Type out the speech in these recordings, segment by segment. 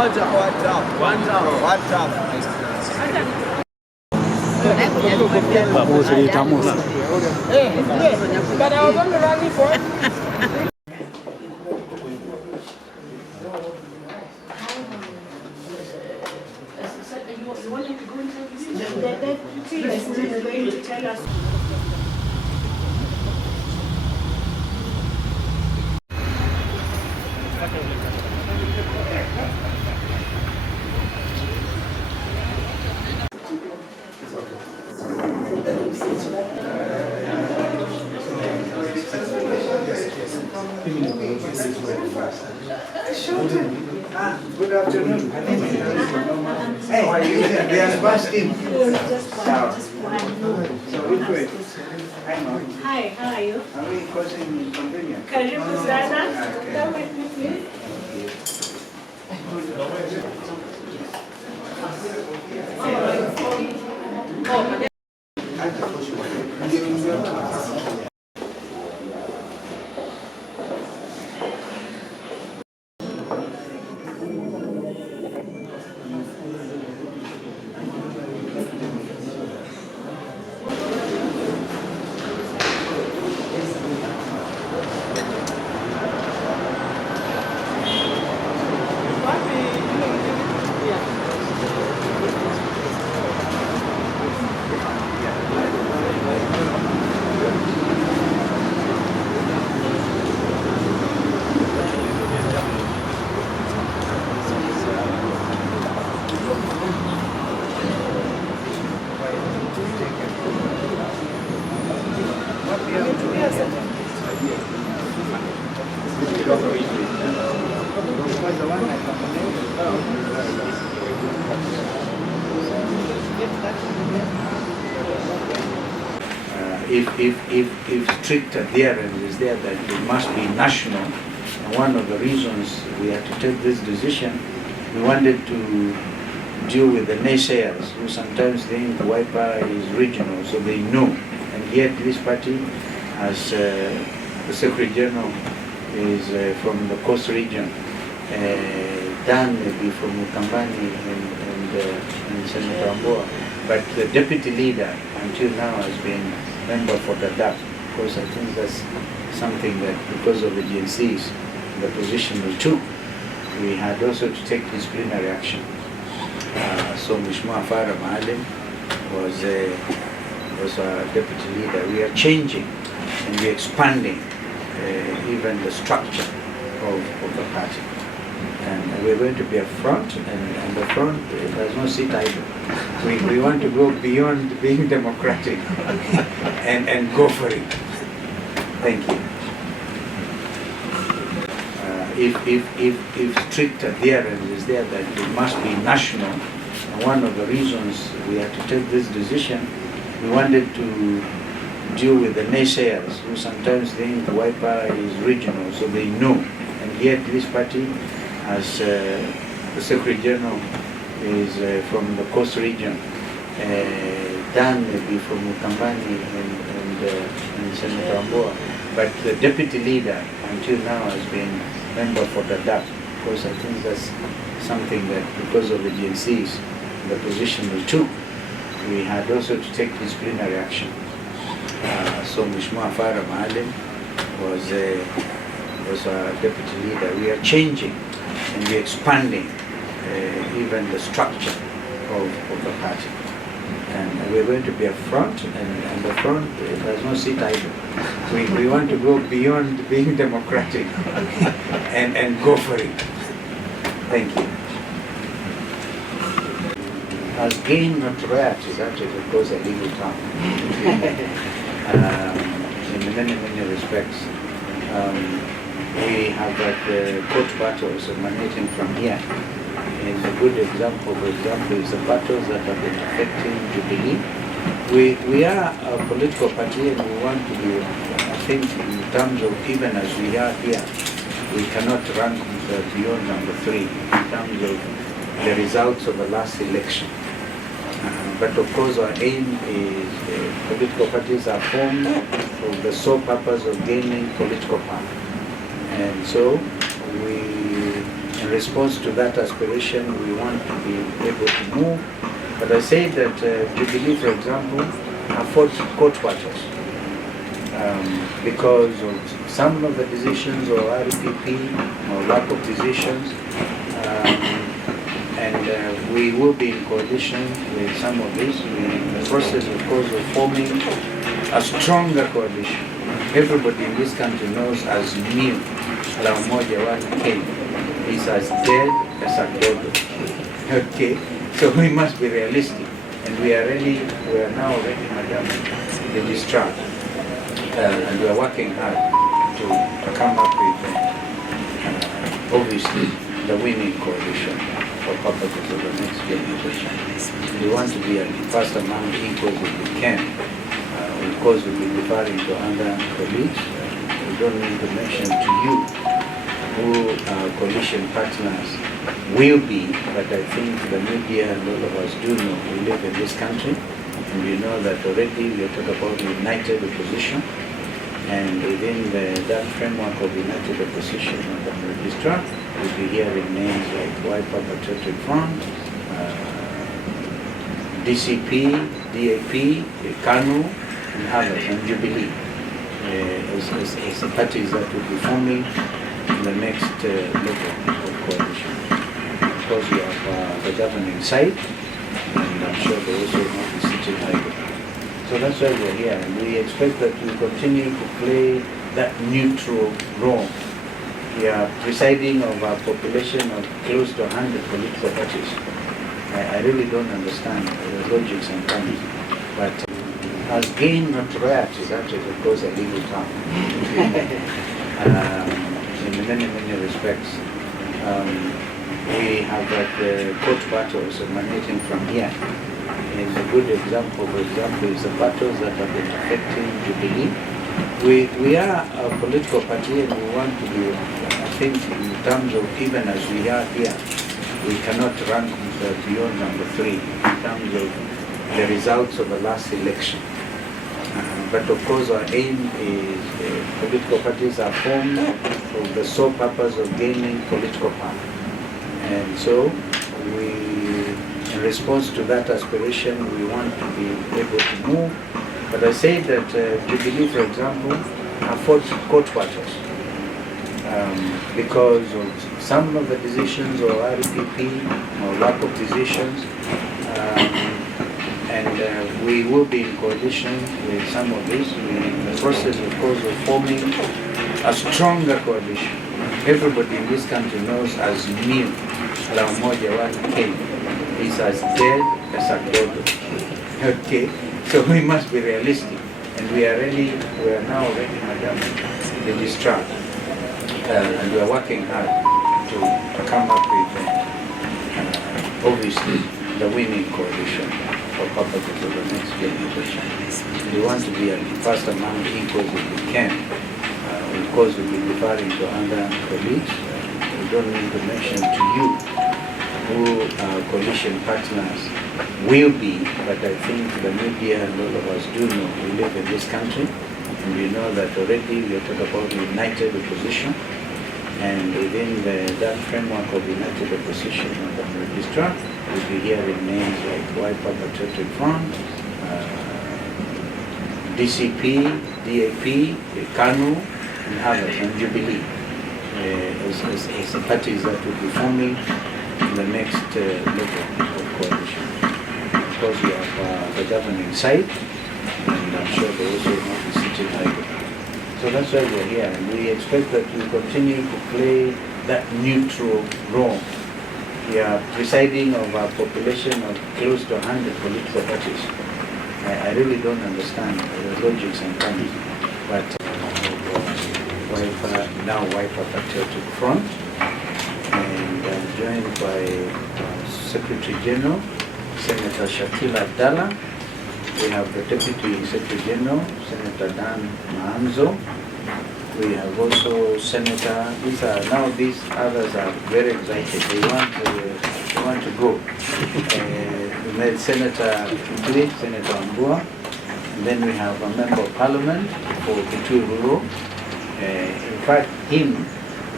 But I was only running for. You want to go into the is going to tell us. Good afternoon. Hey, how are you? We are fasting. So which way? Hi, how are you? Are we causing inconvenience? Karibu sana. Come with me, please. If strict adherence is there that it must be national, and one of the reasons we had to take this decision, we wanted to deal with the naysayers who sometimes think Wiper is regional, so they know. And yet this party, as the Secretary General, is from the coast region, Dan may be from Ukambani and Senator Amboa, but the deputy leader until now has been member for the DAP. Of course, I think that's something that because of the GNCs, the position we took, we had also to take disciplinary action. So Mheshimiwa Farah Maalim was our deputy leader. We are changing and we are expanding even the structure of the party. And we're going to be a front, and the front does not sit idle. We want to go beyond being democratic and go for it. Thank you. If strict adherence is there that it must be national, and one of the reasons we had to take this decision, we wanted to deal with the naysayers who sometimes think Wiper is regional, so they know. And yet this party, as the Secretary General, is from the coast region. Dan may be from Ukambani and Senator Amboa, but the deputy leader until now has been member for the DAP. Of course, I think that's something that because of the GNCs, the position we took, we had also to take disciplinary action. So Mheshimiwa Farah Maalim was our deputy leader. We are changing and we are expanding even the structure of the party. And we're going to be a front, and the front does not sit idle. We want to go beyond being democratic and go for it. Thank you. Has gained notoriety, that is of course a legal term, in many respects. We have had court battles emanating from here. And a good example, for example, is the battles that have been affecting Jubilee. We are a political party and we want to be, I think, in terms of even as we are here, we cannot rank beyond number 3 in terms of the results of the last election. But of course our aim is political parties are formed for the sole purpose of gaining political power. And so we response to that aspiration, we want to be able to move. But I say that Jubilee, for example, have fought court battles because of some of the decisions or RPP or lack of decisions. And we will be in coalition with some of this. We're in the process, of course, of forming a stronger coalition. Everybody in this country knows as new, la umoja wa Kenya is as dead as a dodo. Okay, so we must be realistic, and we are now ready, madam, to distract, and we are working hard to come up with, obviously, the winning coalition for purposes of the next generation. We want to be at first among equals if we can. Of course, we'll be deferring to other colleagues. We don't need to mention to you who our coalition partners will be, but I think the media and all of us do know we live in this country, and we know that already we are talking about united opposition, and within that framework of united opposition of the registrar, we'll be hearing names like Wiper Patriotic Front, DCP, DAP, KANU, and others, and Jubilee, as the parties that will be forming in the next level of coalition. Of course, we have the governing side, and I'm sure they also will not be sitting idle. So that's why we're here, and we expect that we continue to play that neutral role. We are presiding over a population of close to 100 political parties. I really don't understand the logics and terms, but has gained notoriety, that is of course a legal term, in many respects. We have the court battles emanating from here. And a good example, for example, is the battles that have been affecting Jubilee. We are a political party, and we want to be, I think, in terms of even as we are here, we cannot rank beyond number 3 in terms of the results of the last election. But of course our aim is political parties are formed for the sole purpose of gaining political power. And so in response to that aspiration, we want to be able to move. But I say that Jubilee, for example, have fought court battles because of some of the decisions or RPP or lack of decisions. And we will be in coalition with some of this. We're in the process, of course, of forming a stronger coalition. Everybody in this country knows as new, la umoja wa Kenya is as dead as a dodo. Okay, so we must be realistic, and we are now ready, madam, to distract, and we are working hard to come up with, obviously, the winning coalition for purposes of the next generation. We want to be at first among equals if we can. Of course, we'll be deferring to other colleagues. We don't need to mention to you who our coalition partners will be, but I think the media and all of us do know we live in this country, and we know that already we are talking about united opposition. And within that framework of united opposition of the registrar, we'll be hearing names like Wiper Patriotic Front, DCP, DAP, KANU, and others, and Jubilee, as the parties that will be forming in the next level of coalition. Of course, we have the governing side, and I'm sure they also will not be sitting idle. So that's why we're here, and we expect that we continue to play that neutral role. We are presiding over a population of close to 100 political parties. I really don't understand the logics and terms, but now Wiper Patriotic Front, and joined by Secretary General, Senator Shakila Abdallah. We have the Deputy Secretary General, Senator Dan Maanzo. We have also Senator, these others are very excited. They want to go. We met Senator Kitui, Senator Ambua, and then we have a Member of Parliament for Kitui Rural. In fact, him,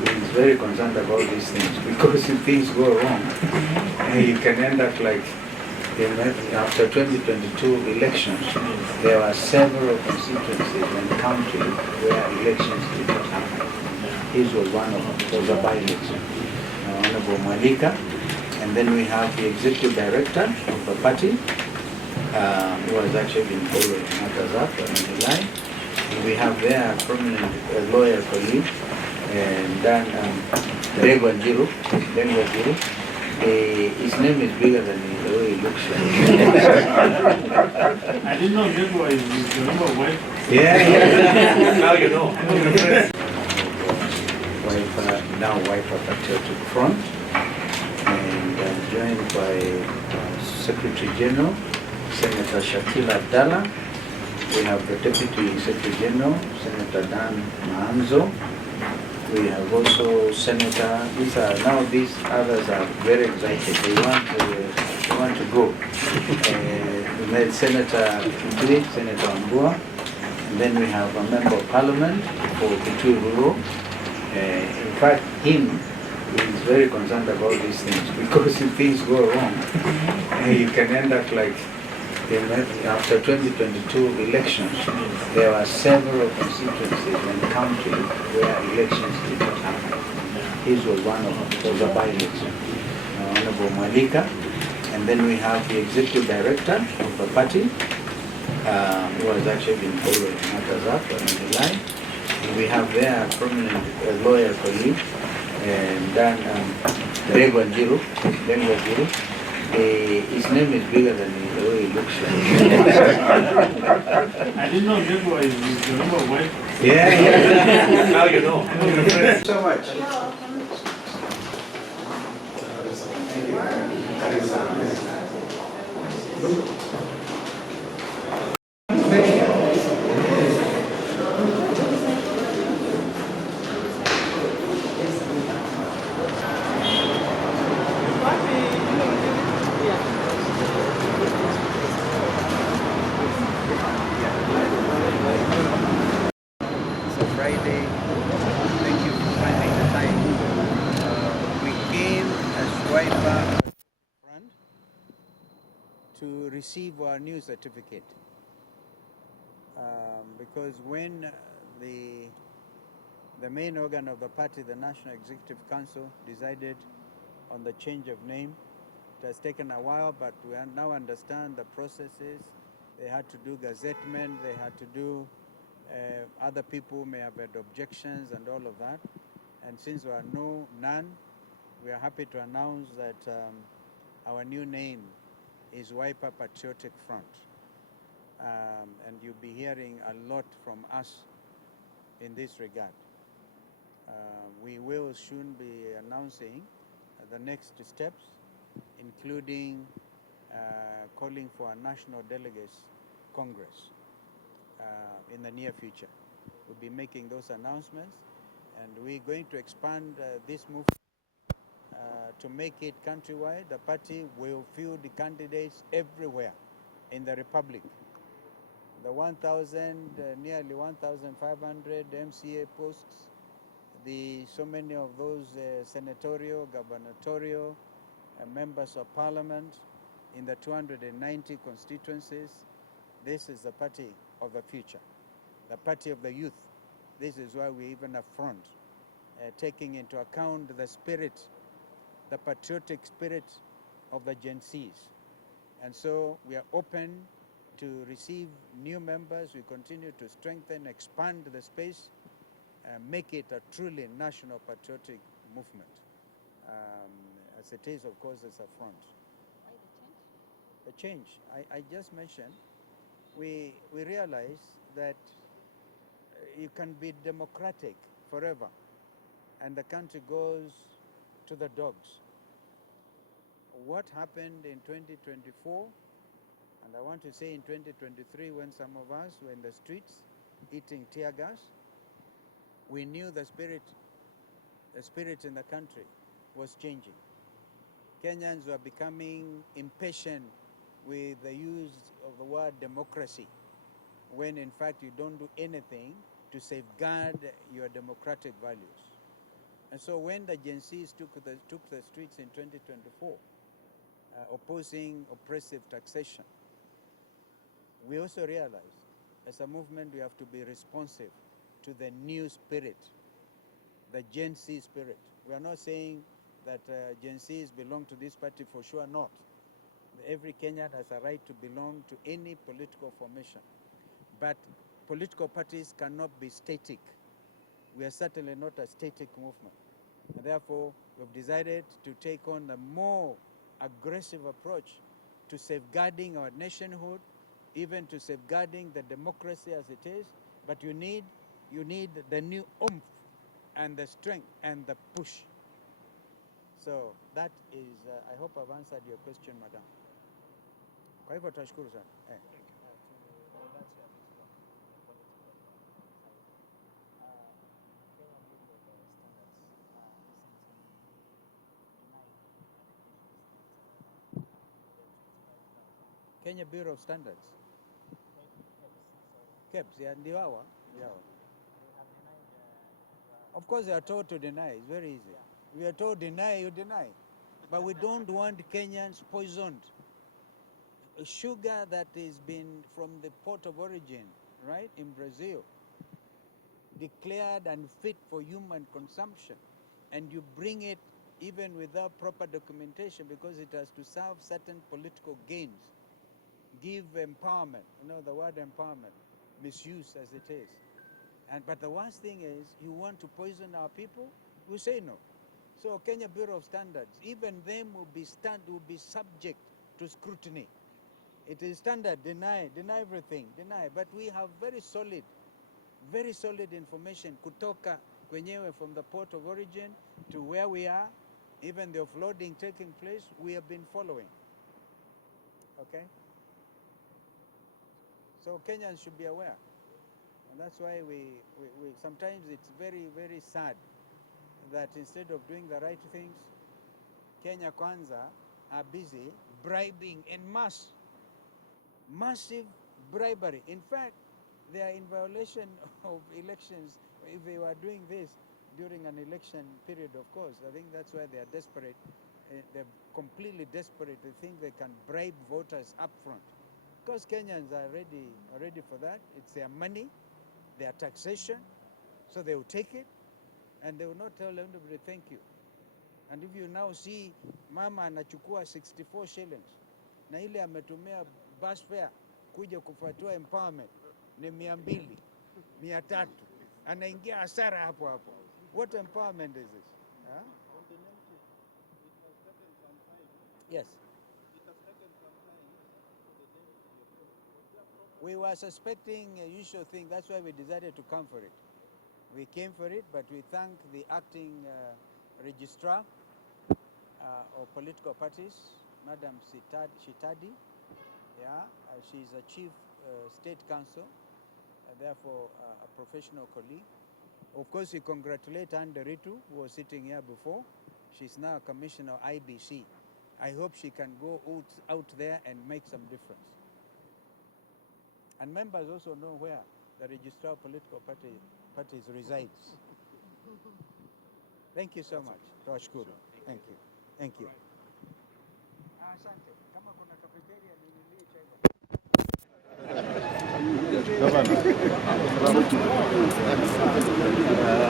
is very concerned about these things because if things go wrong, you can end up like after 2022 elections, there were several constituencies and counties where elections did not happen. His was one of them. It was a by-election. Honorable Malika, and then we have the executive director of the party, who has actually been following matters up on the line. And we have there a prominent lawyer colleague, and then Rego Njiru. His name is bigger than the way he looks like. I didn't know Rego is the number wife. Yeah. Now you know. Now wife of Patriotic Front, and joined by Secretary General, Senator Shakil Abdallah. We have the Deputy Secretary General, Senator Dan Maanzo. We have also Senator, these others are very excited. They want to go. We met Senator Kitui, Senator Ambua, and then we have a Member of Parliament for Kitui Ruto. In fact, him is very concerned about these things because if things go wrong, you can end up like after 2022 elections, there were several constituencies and counties where elections did not happen. His was one of them. It was a by-election. Honorable Malika, and then we have the executive director of the party, who has actually been following matters up on the line. And we have there a prominent lawyer colleague, and then Rego Njiru. His name is bigger than the way he looks like. I didn't know Rego is the number wife. Yeah. Now you know. Thank you so much. Friday. Thank you for finding the time. We came as Wiper Front to receive our new certificate. Because when the main organ of the party, the National Executive Council, decided on the change of name, it has taken a while, but we now understand the processes. They had to do gazettement, they had to do other people may have had objections and all of that. And since there are none, we are happy to announce that our new name is Wiper Patriotic Front. And you'll be hearing a lot from us in this regard. We will soon be announcing the next steps, including calling for a National Delegates Congress in the near future. We'll be making those announcements, and we're going to expand this movement to make it countrywide. The party will field the candidates everywhere in the Republic. The nearly 1,500 MCA posts, so many of those senatorial, gubernatorial, members of parliament in the 290 constituencies. This is the party of the future, the party of the youth. This is why we even have front, taking into account the spirit, the patriotic spirit of the Gen Zs. And so we are open to receive new members. We continue to strengthen, expand the space, and make it a truly national patriotic movement. As it is, of course, as a front. Why The change, I just mentioned, we realize that you can be democratic forever and the country goes to the dogs. What happened in 2024, and I want to say in 2023, when some of us were in the streets eating tear gas, we knew the spirit in the country was changing. Kenyans were becoming impatient with the use of the word democracy, when in fact you don't do anything to safeguard your democratic values. And so when the Gen Zs took the streets in 2024, opposing oppressive taxation, we also realized, as a movement, we have to be responsive to the new spirit, the Gen Z spirit. We are not saying that Gen Zs belong to this party, for sure not. Every Kenyan has a right to belong to any political formation. But political parties cannot be static. We are certainly not a static movement. And therefore, we've decided to take on a more aggressive approach to safeguarding our nationhood, even to safeguarding the democracy as it is. But you need the new oomph and the strength and the push. So that is, I hope I've answered your question, madam. Kwa hivyo tunashukuru sana. Kenya Bureau of Standards. KEBS, yeah, ndio hawa. Yeah. Of course, they are told to deny. It's very easy. We are told deny, you deny. But we don't want Kenyans poisoned. Sugar that has been from the port of origin, right, in Brazil, declared unfit for human consumption, and you bring it even without proper documentation because it has to serve certain political gains, give empowerment, you know the word empowerment, misuse as it is. But the worst thing is, you want to poison our people? We say no. So Kenya Bureau of Standards, even them will be subject to scrutiny. It is standard, deny everything, deny. But we have very solid information kutoka kwenyewe from the port of origin to where we are, even the offloading taking place, we have been following. Okay? So Kenyans should be aware. And that's why we sometimes it's very, very sad that instead of doing the right things, Kenya Kwanza are busy bribing en masse. Massive bribery. In fact, they are in violation of elections. If they were doing this during an election period, of course, I think that's why they are desperate. They're completely desperate. They think they can bribe voters up front. Because Kenyans are ready for that. It's their money, their taxation, so they will take it, and they will not tell anybody thank you. And if you now see mama anachukua 64 shillings, na ile ametumia bus fare kuja kufuatia empowerment ni 200, 300, anaingia hasara hapo hapo. What empowerment is this? Huh? Yes. We were suspecting a usual thing. That's why we decided to come for it. We came for it, but we thank the acting registrar of political parties, Madam Shitadi. Yeah, she's a chief state counsel, therefore a professional colleague. Of course, we congratulate Ande Ritu, who was sitting here before. She's now a commissioner of IBC. I hope she can go out there and make some difference. And members also know where the registrar of political parties resides. Thank you so much. Tawashukuru. Thank you. Thank you. Asante. Kama kuna cafeteria ninunulie chai.